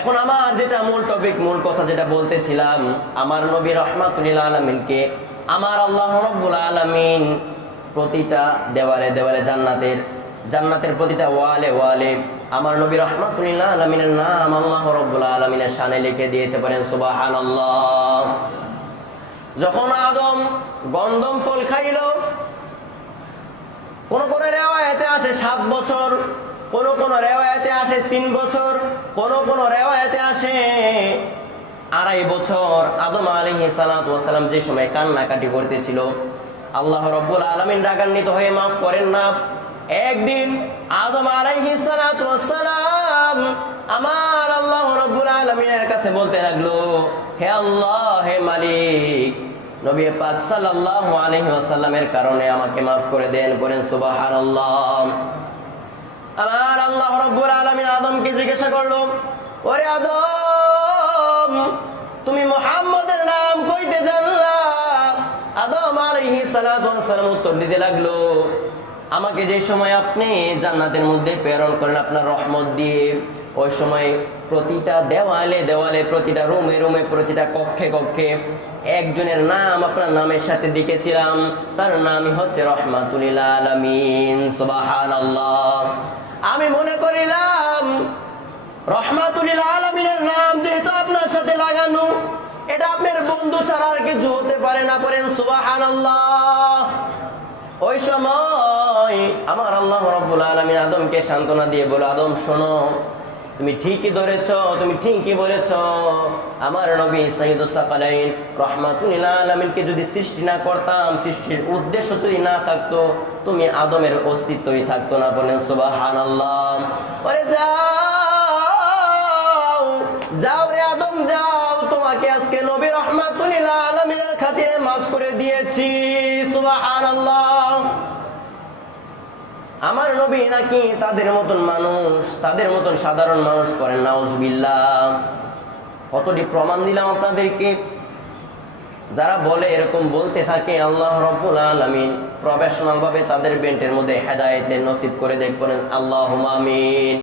এখন আমার যেটা মূল টপিক, মূল কথা যেটা বলতেছিলাম, আমার নবী রাহমাতুল লিল আলামিনকে আমার আল্লাহ রাব্বুল আলামিন প্রতিটা দেওয়ালে দেওয়ালে জান্নাতের প্রতিটা ওয়ালে ওয়ালে আমার নবী রাহমাতুল লিল আলামিনের নাম আল্লাহ রাব্বুল আলামিনের শানে লিখে দিয়েছে। বলেন সুবহানাল্লাহ। যখন আদম গন্ধম ফল খাইল, কোন কোন রিওয়ায়াতে আসে 7 বছর, কোন কোন রিওয়ায়াতে আসে 3 বছর, কোন কোন রিওয়ায়াতে আসে 2.5 বছর। আদম আলাইহিস সালাতু ওয়াস সালাম যে সময় কান্নাকাটি করতেছিল, আল্লাহ রাব্বুল আলামিন রাগান্বিত হয়ে মাফ করেন না। একদিন আদম আলাইহিস সালাতু ওয়াস সালাম আমার আল্লাহ রাব্বুল আলামিনের কাছে বলতে লাগলো, হে আল্লাহ, হে মালিক, নবী পাক সাল্লাল্লাহু আলাইহি ওয়াসাল্লামের কারণে আমাকে মাফ করে দেন। বলেন সুবহানাল্লাহ। আমার আল্লাহ রাব্বুল আলামিন আদমকে জিজ্ঞাসা করলো, ওরে আদম, তুমি মুহাম্মদের নাম কইতে জানলা? আদম আলাইহিস সালাতু ওয়াস সালাম উত্তর দিতে লাগলো, আমাকে যে সময় আপনি জান্নাতের মধ্যে প্রেরণ করেন আপনার রহমত দিয়ে, ওই সময় প্রতিটা দেওয়ালে দেওয়ালে, প্রতিটা রুমে রুমে, প্রতিটা কক্ষে কক্ষে একজনের নাম আপনার নামের সাথে লিখেছিলাম, তার নামই হচ্ছে রাহমাতুল লিল আলামিন। সুবহানাল্লাহ। আমি মনে করিলাম রাহমাতুল লিল আলামিনের নাম যেহেতু আপনার সাথে লাগানো, এটা আপনার বন্ধু ছাড়া আর কিছু হতে পারে না। করেন সুবহানাল্লাহ। ওই সময় আমার আল্লাহ রাব্বুল আলামিন আদমকে সান্ত্বনা দিয়ে বলে, আদম শোনো, তুমি ঠিকই ধরেছ, তুমি ঠিকই বলেছ। আমার নবী সাইয়্যিদুস সাকালাইন রাহমাতুল লিল আলামিনকে যদি সৃষ্টি না করতাম, সৃষ্টির উদ্দেশ্য যদি না থাকতো, তুমি আদমের অস্তিত্বই থাকতো না। বলেন সুবহানাল্লাহ। ওরে যাও যাও রে আদম যাও, তোমাকে আজকে নবী রাহমাতুল লিল আলামিনের খাতিরে মাফ করে দিয়েছি। সুবহানাল্লাহ। আমার নবী নাকি তাদের মতন মানুষ, তাদের মতন সাধারণ মানুষ করেন। নাউজুবিল্লাহ। কতটি প্রমাণ দিলাম আপনাদেরকে। যারা বলে, এরকম বলতে থাকে, আল্লাহ রাব্বুল আলামিন প্রফেশনাল ভাবে তাদের বেন্টের মধ্যে হেদায়েতের নসিব করে দেন। আল্লাহুম্মা আমিন।